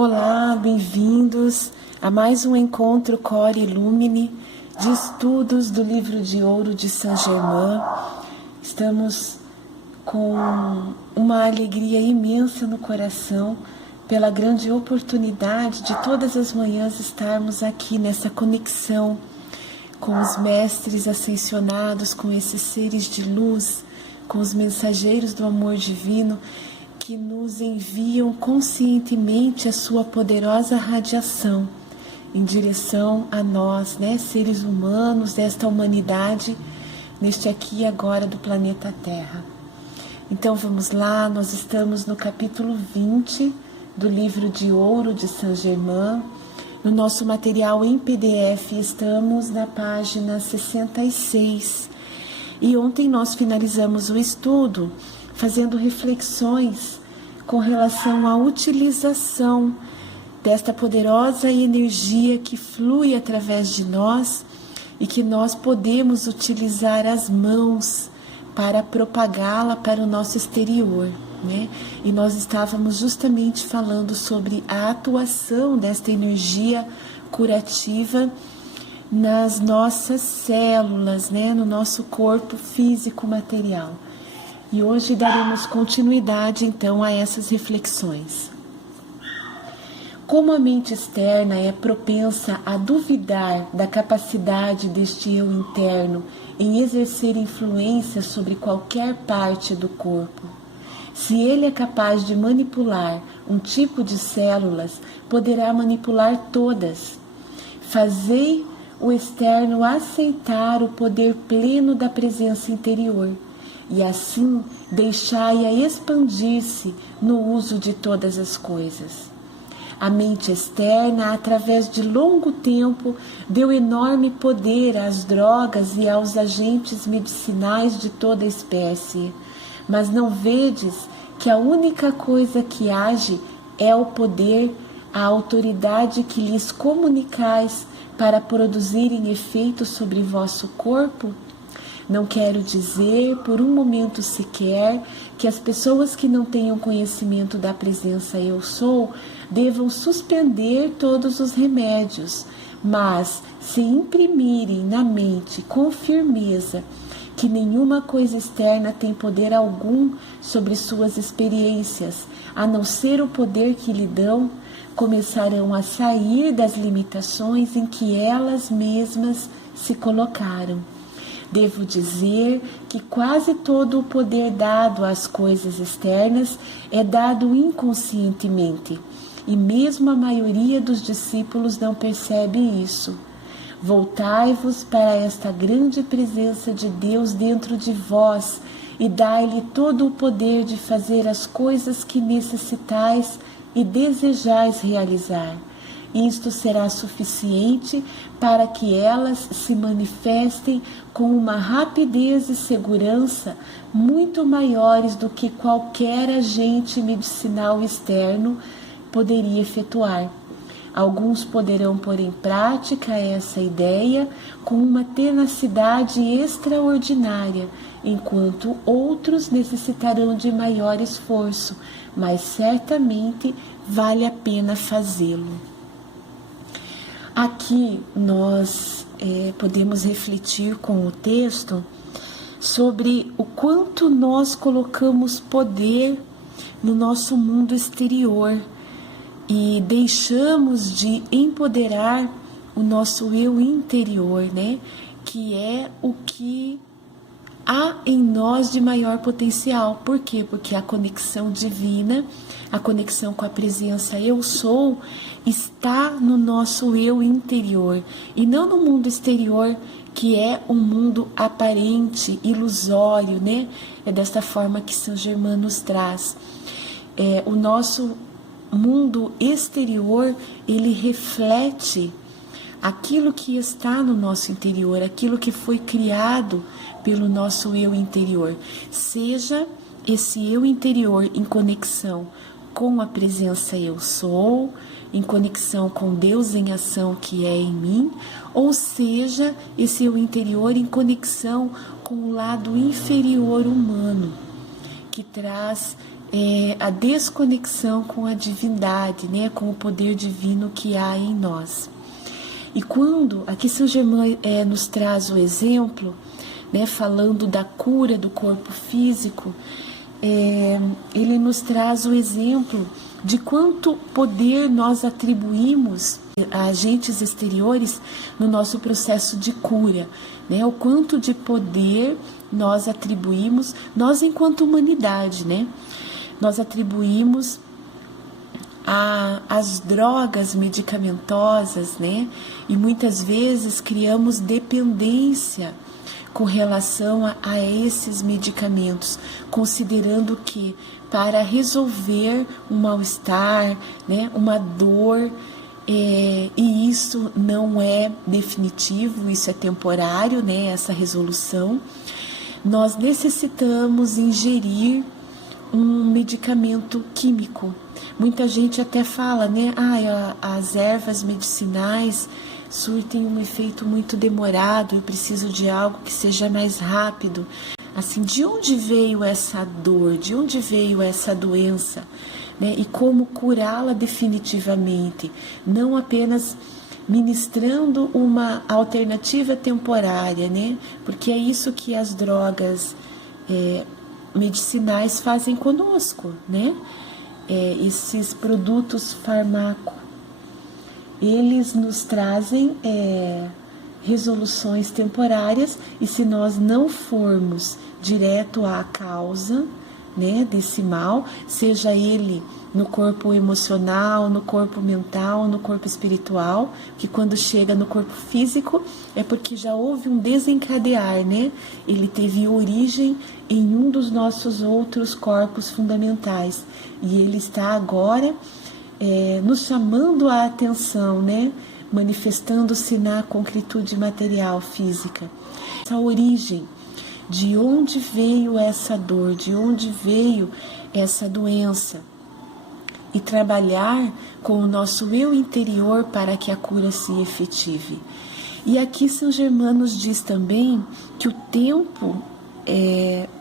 Olá, bem-vindos a mais um encontro Cor Illumine de estudos do livro de ouro de Saint Germain. Estamos com uma alegria imensa no coração pela grande oportunidade de todas as manhãs estarmos aqui nessa conexão com os mestres ascensionados, com esses seres de luz, com os mensageiros do amor divino, que nos enviam conscientemente a sua poderosa radiação em direção a nós, seres humanos desta humanidade, neste aqui e agora do planeta Terra. Então vamos lá, nós estamos no capítulo 20 do livro de ouro de Saint Germain. No nosso material em PDF estamos na página 66. E ontem nós finalizamos o estudo fazendo reflexões com relação à utilização desta poderosa energia que flui através de nós e que nós podemos utilizar as mãos para propagá-la para o nosso exterior, E nós estávamos justamente falando sobre a atuação desta energia curativa nas nossas células, no nosso corpo físico material. E hoje daremos continuidade então a essas reflexões. Como a mente externa é propensa a duvidar da capacidade deste eu interno em exercer influência sobre qualquer parte do corpo, se ele é capaz de manipular um tipo de células, poderá manipular todas. Fazei o externo aceitar o poder pleno da presença interior, e assim deixai-a expandir-se no uso de todas as coisas. A mente externa, através de longo tempo, deu enorme poder às drogas e aos agentes medicinais de toda espécie, mas não vedes que a única coisa que age é o poder, a autoridade que lhes comunicais para produzirem efeito sobre vosso corpo? Não quero dizer, por um momento sequer, que as pessoas que não tenham conhecimento da presença Eu Sou devam suspender todos os remédios, mas se imprimirem na mente com firmeza que nenhuma coisa externa tem poder algum sobre suas experiências, a não ser o poder que lhe dão, começarão a sair das limitações em que elas mesmas se colocaram. Devo dizer que quase todo o poder dado às coisas externas é dado inconscientemente, e mesmo a maioria dos discípulos não percebe isso. Voltai-vos para esta grande presença de Deus dentro de vós e dai-lhe todo o poder de fazer as coisas que necessitais e desejais realizar. Isto será suficiente para que elas se manifestem com uma rapidez e segurança muito maiores do que qualquer agente medicinal externo poderia efetuar. Alguns poderão pôr em prática essa ideia com uma tenacidade extraordinária, enquanto outros necessitarão de maior esforço, mas certamente vale a pena fazê-lo. Aqui nós podemos refletir com o texto sobre o quanto nós colocamos poder no nosso mundo exterior e deixamos de empoderar o nosso eu interior, que é o que há em nós de maior potencial. Por quê? Porque a conexão divina, a conexão com a presença Eu Sou, está no nosso eu interior e não no mundo exterior, que é um mundo aparente, ilusório, É desta forma que Saint Germain nos traz. O nosso mundo exterior, ele reflete aquilo que está no nosso interior, aquilo que foi criado pelo nosso eu interior. Seja esse eu interior em conexão com a presença Eu Sou, em conexão com Deus em ação que é em mim, ou seja, esse eu interior em conexão com o lado inferior humano, que traz a desconexão com a divindade, né, com o poder divino que há em nós. E quando aqui São Germain nos traz o exemplo, né, falando da cura do corpo físico, ele nos traz o exemplo de quanto poder nós atribuímos a agentes exteriores no nosso processo de cura, né? O quanto de poder nós atribuímos, nós enquanto humanidade, né? Nós atribuímos às drogas medicamentosas, né? E muitas vezes criamos dependência com relação a esses medicamentos, considerando que para resolver um mal-estar, né, uma dor, e isso não é definitivo, isso é temporário, né, essa resolução, nós necessitamos ingerir um medicamento químico. Muita gente até fala, né, as ervas medicinais surtem um efeito muito demorado, eu preciso de algo que seja mais rápido. Assim, de onde veio essa dor? De onde veio essa doença? Né? E como curá-la definitivamente? Não apenas ministrando uma alternativa temporária, né? Porque é isso que as drogas medicinais fazem conosco, né? Esses produtos fármaco, eles nos trazem resoluções temporárias, e se nós não formos direto à causa, né, desse mal, seja ele no corpo emocional, no corpo mental, no corpo espiritual, que quando chega no corpo físico é porque já houve um desencadear, né? Ele teve origem em um dos nossos outros corpos fundamentais, e ele está agora nos chamando a atenção, né? Manifestando-se na concretude material física. Essa origem, de onde veio essa dor, de onde veio essa doença, e trabalhar com o nosso eu interior para que a cura se efetive. E aqui São Germain nos diz também que o tempo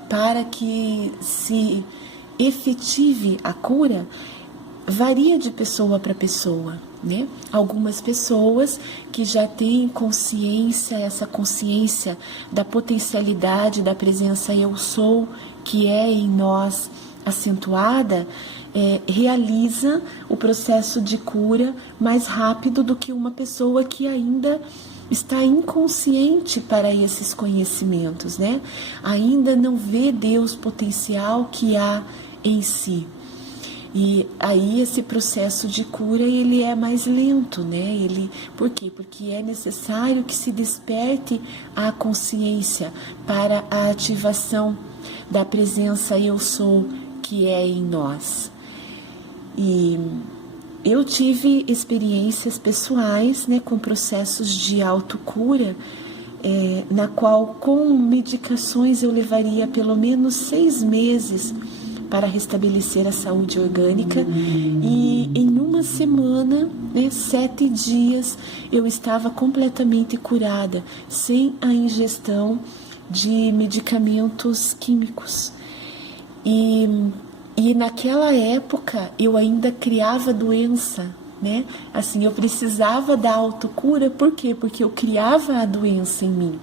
para que se efetive a cura varia de pessoa para pessoa, né? Algumas pessoas que já têm consciência, essa consciência da potencialidade da presença eu sou, que é em nós acentuada, realiza o processo de cura mais rápido do que uma pessoa que ainda está inconsciente para esses conhecimentos, né? Ainda não vê Deus potencial que há em si. E aí esse processo de cura, ele é mais lento, né? Por quê? Porque é necessário que se desperte a consciência para a ativação da presença eu sou que é em nós. E eu tive experiências pessoais, né, com processos de autocura, na qual com medicações eu levaria pelo menos 6 meses para restabelecer a saúde orgânica, e em uma semana, né, 7 dias, eu estava completamente curada, sem a ingestão de medicamentos químicos. E naquela época eu ainda criava doença, né? Assim, eu precisava da autocura, por quê? Porque eu criava a doença em mim.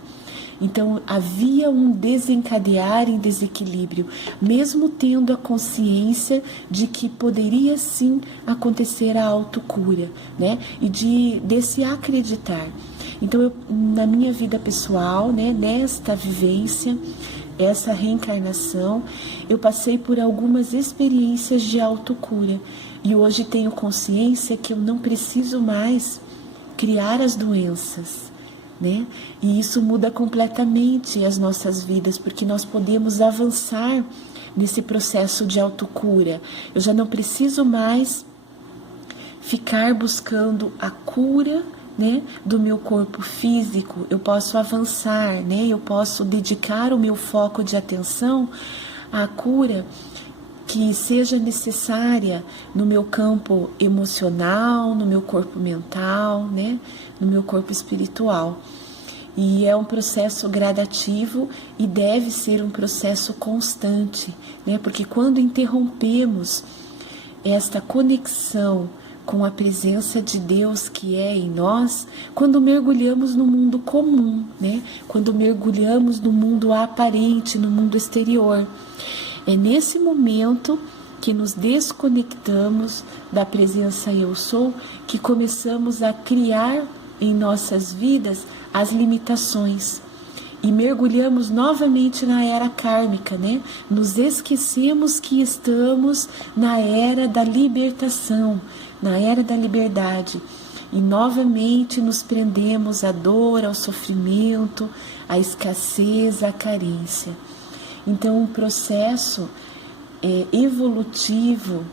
Então, havia um desencadear em desequilíbrio, mesmo tendo a consciência de que poderia sim acontecer a autocura, né? E desse acreditar. Então, na minha vida pessoal, né, nesta vivência, essa reencarnação, eu passei por algumas experiências de autocura. E hoje tenho consciência que eu não preciso mais criar as doenças, né? E isso muda completamente as nossas vidas, porque nós podemos avançar nesse processo de autocura. Eu já não preciso mais ficar buscando a cura, né, do meu corpo físico. Eu posso avançar, né? Eu posso dedicar o meu foco de atenção à cura que seja necessária no meu campo emocional, no meu corpo mental, né, no meu corpo espiritual. E é um processo gradativo e deve ser um processo constante, né? Porque quando interrompemos esta conexão com a presença de Deus que é em nós, quando mergulhamos no mundo comum, né? Quando mergulhamos no mundo aparente, no mundo exterior, é nesse momento que nos desconectamos da presença Eu Sou, que começamos a criar em nossas vidas as limitações e mergulhamos novamente na era kármica, né? Nos esquecemos que estamos na era da libertação, na era da liberdade, e novamente nos prendemos à dor, ao sofrimento, à escassez, à carência. Então, o processo evolutivo,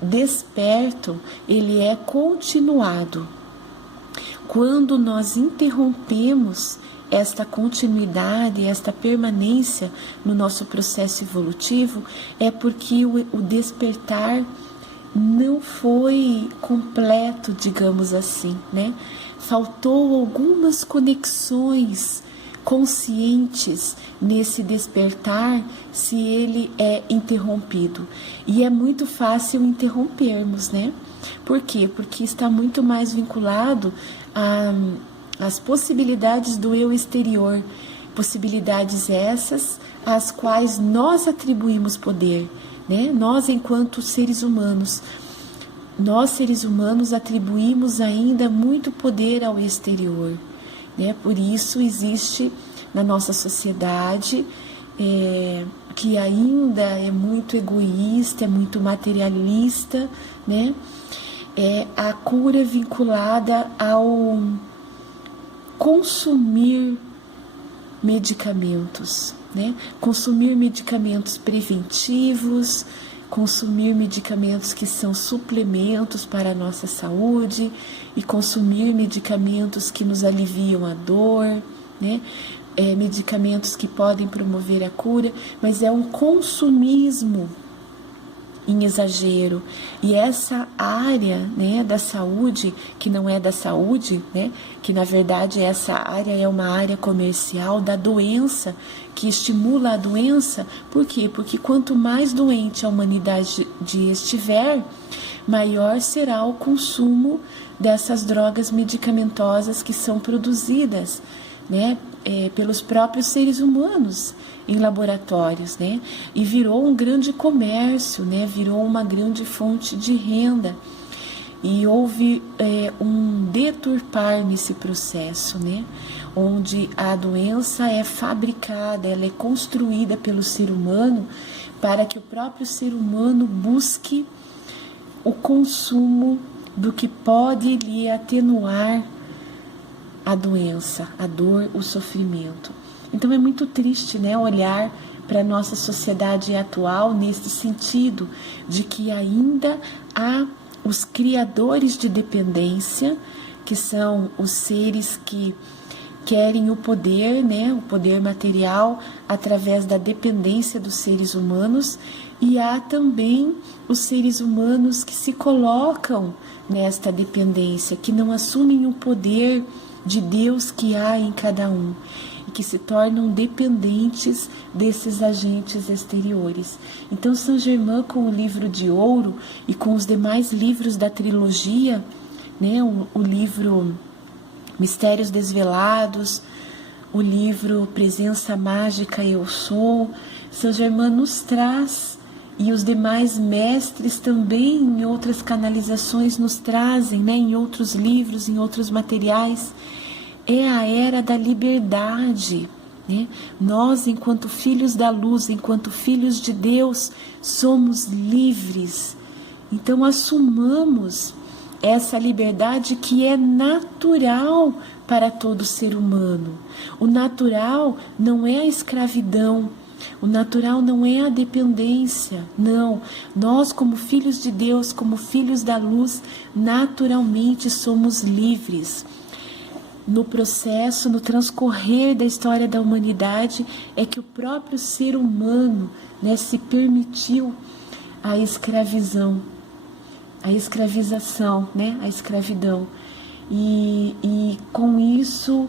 desperto, ele é continuado. Quando nós interrompemos esta continuidade, esta permanência no nosso processo evolutivo, é porque o despertar não foi completo, digamos assim, né? Faltou algumas conexões conscientes nesse despertar, se ele é interrompido. E é muito fácil interrompermos, né? Por quê? Porque está muito mais vinculado às possibilidades do eu exterior, possibilidades essas às quais nós atribuímos poder, né? Nós, enquanto seres humanos, atribuímos ainda muito poder ao exterior, né? Por isso existe na nossa sociedade que ainda é muito egoísta, é muito materialista, né? A cura vinculada ao consumir medicamentos, né? Consumir medicamentos preventivos, consumir medicamentos que são suplementos para a nossa saúde e consumir medicamentos que nos aliviam a dor, né? Medicamentos que podem promover a cura, mas é um consumismo em exagero. E essa área, né, da saúde, que não é da saúde, né, que na verdade essa área é uma área comercial da doença, que estimula a doença. Por quê? Porque quanto mais doente a humanidade estiver, maior será o consumo dessas drogas medicamentosas que são produzidas, né, pelos próprios seres humanos em laboratórios, né? E virou um grande comércio, né? Virou uma grande fonte de renda. E houve um deturpar nesse processo, né? Onde a doença é fabricada, ela é construída pelo ser humano para que o próprio ser humano busque o consumo do que pode lhe atenuar a doença, a dor, o sofrimento. Então é muito triste, né, olhar para a nossa sociedade atual nesse sentido de que ainda há os criadores de dependência, que são os seres que querem o poder, né, o poder material através da dependência dos seres humanos, e há também os seres humanos que se colocam nesta dependência, que não assumem o poder de Deus que há em cada um e que se tornam dependentes desses agentes exteriores. Então Saint Germain, com o livro de ouro e com os demais livros da trilogia, né, o livro Mistérios Desvelados, o livro Presença Mágica Eu Sou, Saint Germain nos traz, e os demais mestres também em outras canalizações nos trazem, né, em outros livros, em outros materiais, é a era da liberdade, né? Nós, enquanto filhos da luz, enquanto filhos de Deus, somos livres. Então assumamos essa liberdade que é natural para todo ser humano. O natural não é a escravidão, o natural não é a dependência, não. Nós, como filhos de Deus, como filhos da luz, naturalmente somos livres. No processo, no transcorrer da história da humanidade, é que o próprio ser humano, né, se permitiu a escravização, né, a escravidão. E com isso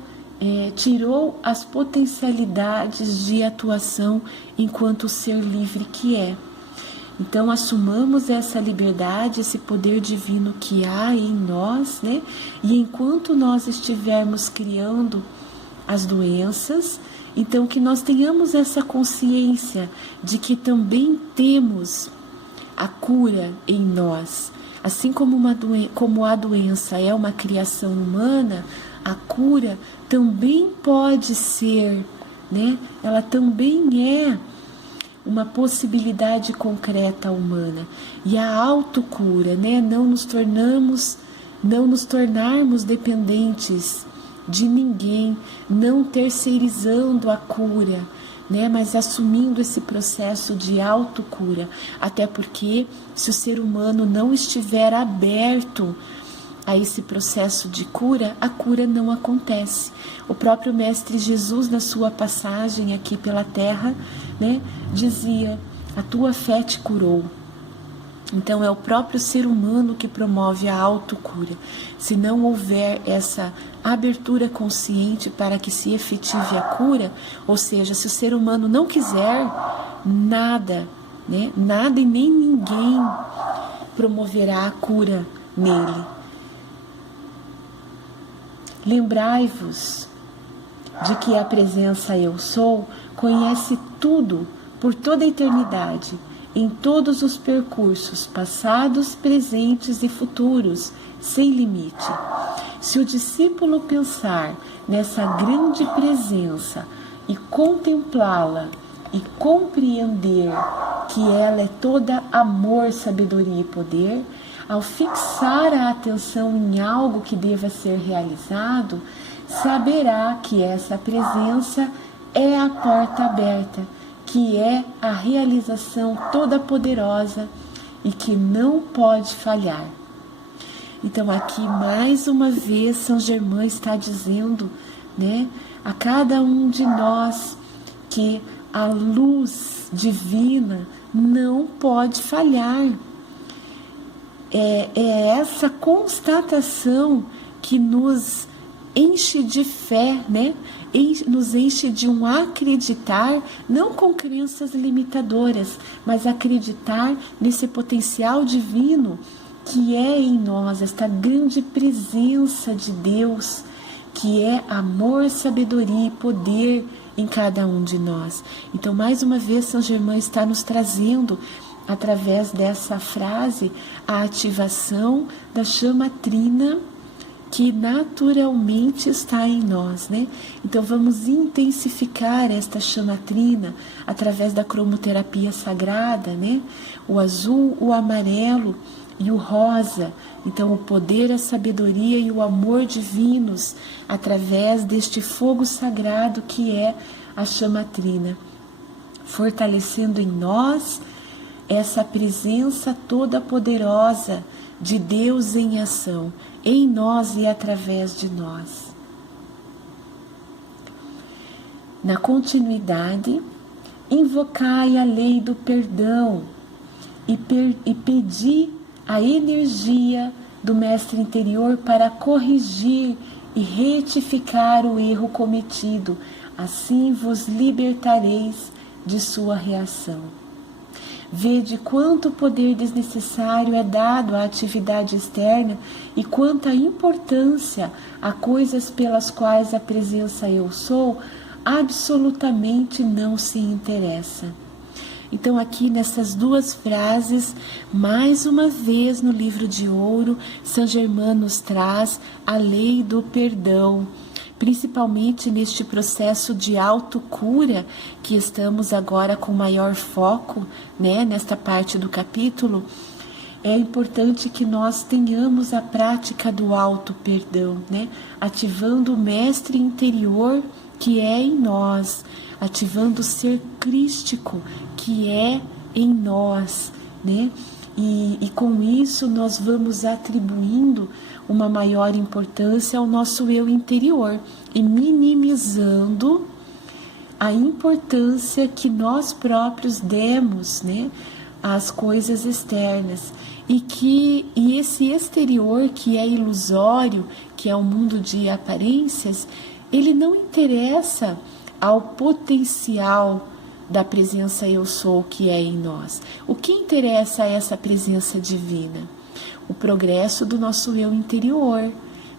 tirou as potencialidades de atuação enquanto ser livre que é. Então assumamos essa liberdade, esse poder divino que há em nós, né? E enquanto nós estivermos criando as doenças, então que nós tenhamos essa consciência de que também temos a cura em nós. Assim como a doença é uma criação humana, a cura também pode ser, né? Ela também é uma possibilidade concreta humana. E a autocura, né? Não nos tornarmos dependentes de ninguém, não terceirizando a cura, né? Mas assumindo esse processo de autocura. Até porque se o ser humano não estiver aberto a esse processo de cura, a cura não acontece. O próprio Mestre Jesus, na sua passagem aqui pela Terra, né, dizia: a tua fé te curou. Então é o próprio ser humano que promove a autocura. Se não houver essa abertura consciente para que se efetive a cura, ou seja, se o ser humano não quiser, nada, né, nada e nem ninguém promoverá a cura nele. Lembrai-vos de que a presença Eu Sou conhece tudo por toda a eternidade, em todos os percursos, passados, presentes e futuros, sem limite. Se o discípulo pensar nessa grande presença e contemplá-la e compreender que ela é toda amor, sabedoria e poder, ao fixar a atenção em algo que deva ser realizado, saberá que essa presença é a porta aberta, que é a realização toda poderosa e que não pode falhar. Então aqui mais uma vez São Germain está dizendo, né, a cada um de nós que a luz divina não pode falhar. É essa constatação que nos enche de fé, né? Nos enche de um acreditar, não com crenças limitadoras, mas acreditar nesse potencial divino que é em nós, esta grande presença de Deus, que é amor, sabedoria e poder em cada um de nós. Então, mais uma vez, São Germain está nos trazendo, através dessa frase, a ativação da chama trina que naturalmente está em nós, né? Então vamos intensificar esta chama trina através da cromoterapia sagrada, né? O azul, o amarelo e o rosa. Então o poder, a sabedoria e o amor divinos através deste fogo sagrado que é a chama trina, fortalecendo em nós essa presença toda poderosa de Deus em ação, em nós e através de nós. Na continuidade, invocai a lei do perdão e pedi a energia do Mestre interior para corrigir e retificar o erro cometido, assim vos libertareis de sua reação. Vede quanto poder desnecessário é dado à atividade externa e quanta importância a coisas pelas quais a presença Eu Sou absolutamente não se interessa. Então aqui nessas duas frases, mais uma vez no livro de ouro, São Germain nos traz a lei do perdão, principalmente neste processo de autocura que estamos agora com maior foco, né, nesta parte do capítulo. É importante que nós tenhamos a prática do auto-perdão, né, ativando o mestre interior que é em nós, ativando o ser crístico que é em nós, né, e com isso nós vamos atribuindo uma maior importância ao nosso eu interior e minimizando a importância que nós próprios demos, né, às coisas externas e esse exterior que é ilusório, que é um mundo de aparências, ele não interessa ao potencial da presença eu sou que é em nós. O que interessa a essa presença divina? O progresso do nosso eu interior,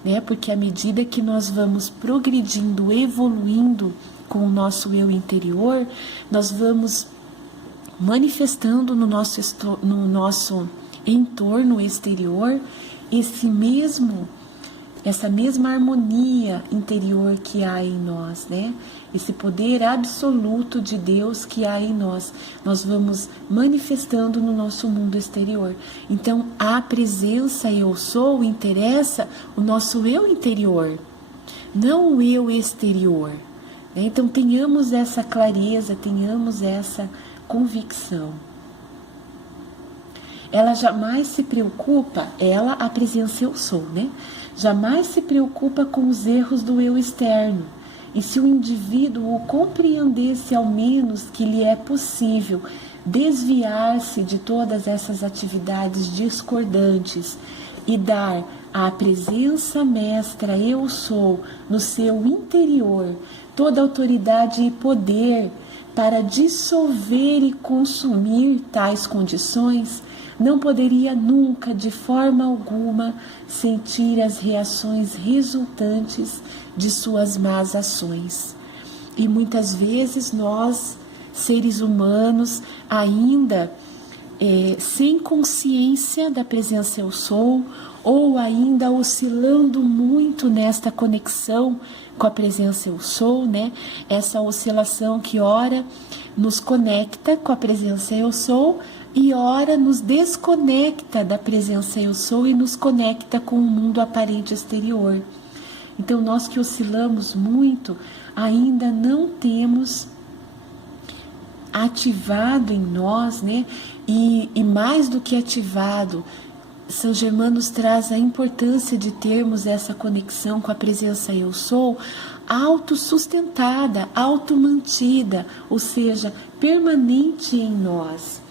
né? Porque à medida que nós vamos progredindo, evoluindo com o nosso eu interior, nós vamos manifestando no nosso entorno exterior essa mesma harmonia interior que há em nós, né? Esse poder absoluto de Deus que há em nós, nós vamos manifestando no nosso mundo exterior. Então, a presença eu sou interessa o nosso eu interior, não o eu exterior, né? Então, tenhamos essa clareza, tenhamos essa convicção. Ela jamais se preocupa, a presença eu sou, né? Jamais se preocupa com os erros do eu externo. E se o indivíduo compreendesse ao menos que lhe é possível desviar-se de todas essas atividades discordantes e dar à presença mestra eu sou no seu interior toda autoridade e poder para dissolver e consumir tais condições, não poderia nunca, de forma alguma, sentir as reações resultantes de suas más ações. E muitas vezes nós, seres humanos, ainda sem consciência da presença eu sou, ou ainda oscilando muito nesta conexão com a presença eu sou, né? Essa oscilação que ora nos conecta com a presença eu sou e ora nos desconecta da presença eu sou e nos conecta com o mundo aparente exterior. Então nós que oscilamos muito ainda não temos ativado em nós, né? E mais do que ativado, São Germain nos traz a importância de termos essa conexão com a presença eu sou autossustentada, automantida, ou seja, permanente em nós.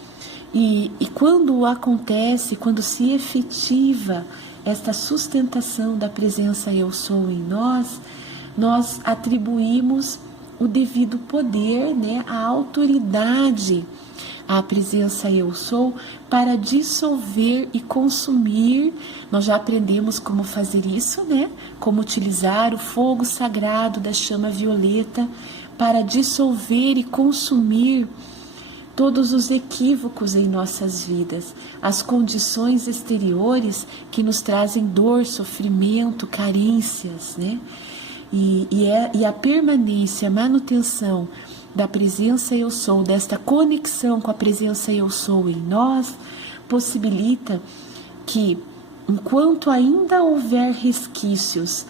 E quando acontece, quando se efetiva esta sustentação da presença eu sou em nós, nós atribuímos o devido poder, né, a autoridade à presença eu sou para dissolver e consumir. Nós já aprendemos como fazer isso, né? Como utilizar o fogo sagrado da chama violeta para dissolver e consumir todos os equívocos em nossas vidas, as condições exteriores que nos trazem dor, sofrimento, carências, né? E a permanência, a manutenção da presença eu sou, desta conexão com a presença eu sou em nós, possibilita que, enquanto ainda houver resquícios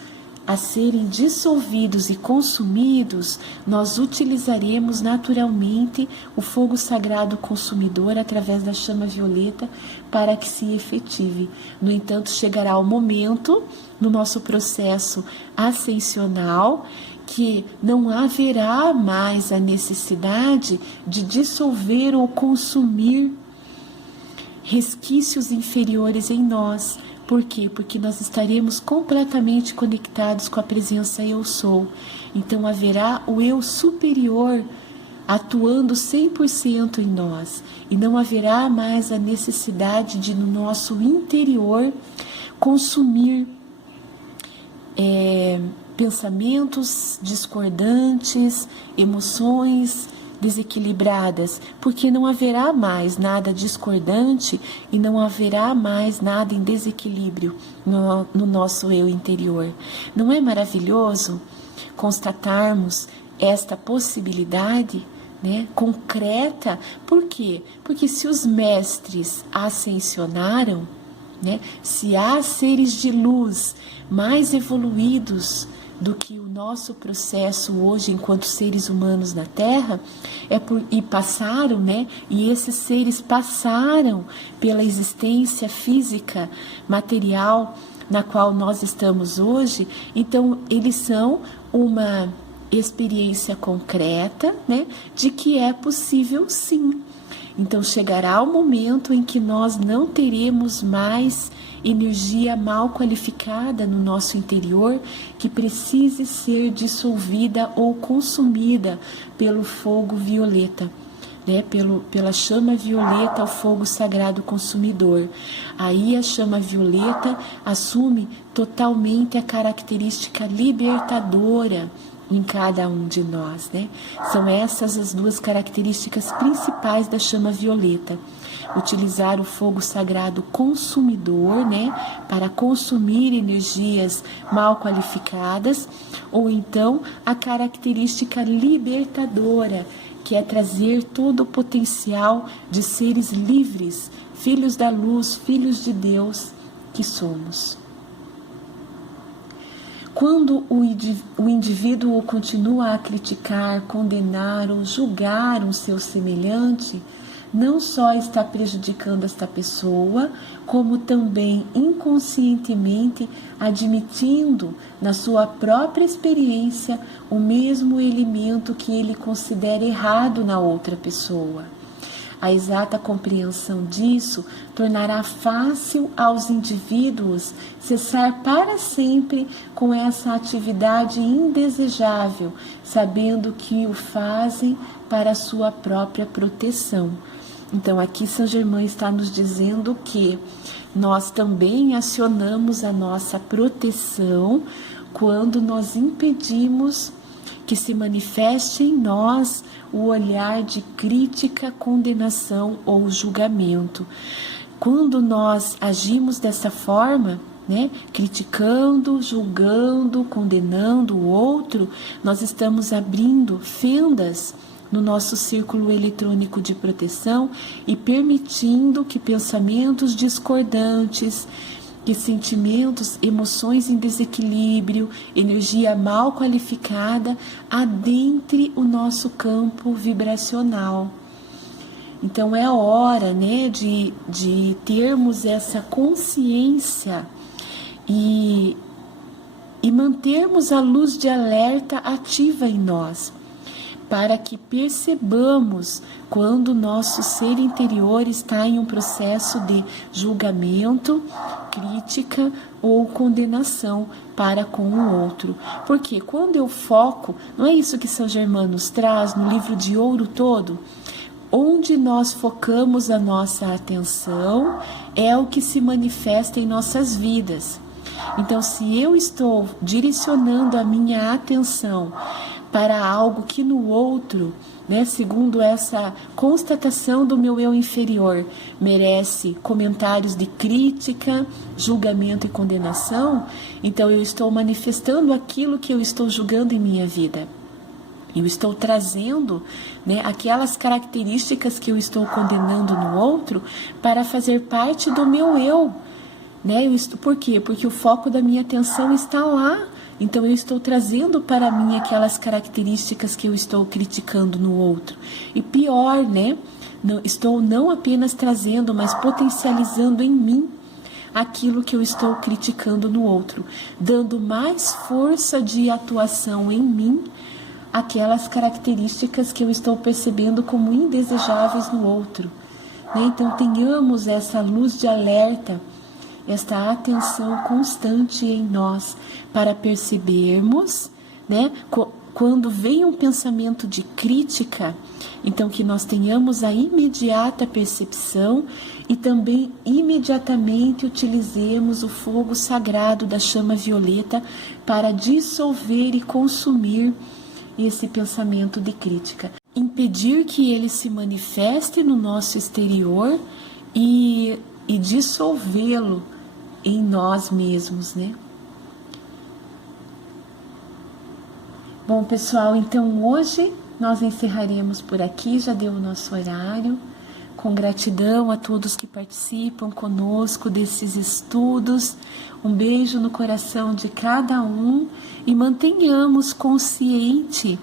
a serem dissolvidos e consumidos, nós utilizaremos naturalmente o fogo sagrado consumidor através da chama violeta para que se efetive. No entanto, chegará o momento no nosso processo ascensional que não haverá mais a necessidade de dissolver ou consumir resquícios inferiores em nós. Por quê? Porque nós estaremos completamente conectados com a presença eu sou. Então haverá o eu superior atuando 100% em nós. E não haverá mais a necessidade de, no nosso interior, consumir pensamentos discordantes, emoções desequilibradas, porque não haverá mais nada discordante e não haverá mais nada em desequilíbrio no nosso eu interior. Não é maravilhoso constatarmos esta possibilidade, né, concreta? Por quê? Porque se os mestres ascensionaram, né, se há seres de luz mais evoluídos do que o nosso processo hoje enquanto seres humanos na Terra, e passaram, né? E esses seres passaram pela existência física, material, na qual nós estamos hoje, então eles são uma experiência concreta, né? De que é possível sim. Então chegará o momento em que nós não teremos mais energia mal qualificada no nosso interior que precise ser dissolvida ou consumida pelo fogo violeta, né? Pela chama violeta, o fogo sagrado consumidor. Aí a chama violeta assume totalmente a característica libertadora em cada um de nós, né? São essas as duas características principais da chama violeta. Utilizar o fogo sagrado consumidor, né, para consumir energias mal qualificadas, ou então a característica libertadora, que é trazer todo o potencial de seres livres, filhos da luz, filhos de Deus que somos. Quando o indivíduo continua a criticar, condenar ou julgar um seu semelhante, não só está prejudicando esta pessoa, como também inconscientemente admitindo na sua própria experiência o mesmo elemento que ele considera errado na outra pessoa. A exata compreensão disso tornará fácil aos indivíduos cessar para sempre com essa atividade indesejável, sabendo que o fazem para a sua própria proteção. Então, aqui São Germain está nos dizendo que nós também acionamos a nossa proteção quando nós impedimos que se manifeste em nós o olhar de crítica, condenação ou julgamento. Quando nós agimos dessa forma, né, criticando, julgando, condenando o outro, nós estamos abrindo fendas no nosso círculo eletrônico de proteção e permitindo que pensamentos discordantes, que sentimentos, emoções em desequilíbrio, energia mal qualificada adentre o nosso campo vibracional. Então é a hora, né, de termos essa consciência e mantermos a luz de alerta ativa em nós, para que percebamos quando o nosso ser interior está em um processo de julgamento, crítica ou condenação para com o outro. Porque quando eu foco, não é isso que São Germain nos traz no livro de ouro todo? Onde nós focamos a nossa atenção é o que se manifesta em nossas vidas. Então, se eu estou direcionando a minha atenção para algo que no outro, né, segundo essa constatação do meu eu inferior, merece comentários de crítica, julgamento e condenação, então eu estou manifestando aquilo que eu estou julgando em minha vida. Eu estou trazendo, né, aquelas características que eu estou condenando no outro para fazer parte do meu eu. Né? Por quê? Porque o foco da minha atenção está lá. Então eu estou trazendo para mim aquelas características que eu estou criticando no outro. E pior, né? Estou não apenas trazendo, mas potencializando em mim aquilo que eu estou criticando no outro, dando mais força de atuação em mim aquelas características que eu estou percebendo como indesejáveis no outro. Né? Então tenhamos essa luz de alerta, esta atenção constante em nós para percebermos, né, quando vem um pensamento de crítica, então que nós tenhamos a imediata percepção e também imediatamente utilizemos o fogo sagrado da chama violeta para dissolver e consumir esse pensamento de crítica. Impedir que ele se manifeste no nosso exterior e dissolvê-lo em nós mesmos, né? Bom, pessoal, então hoje nós encerraremos por aqui, já deu o nosso horário. Com gratidão a todos que participam conosco desses estudos. Um beijo no coração de cada um e mantenhamos consciente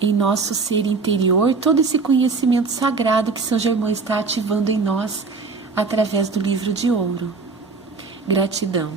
em nosso ser interior todo esse conhecimento sagrado que São Germain está ativando em nós através do livro de ouro. Gratidão.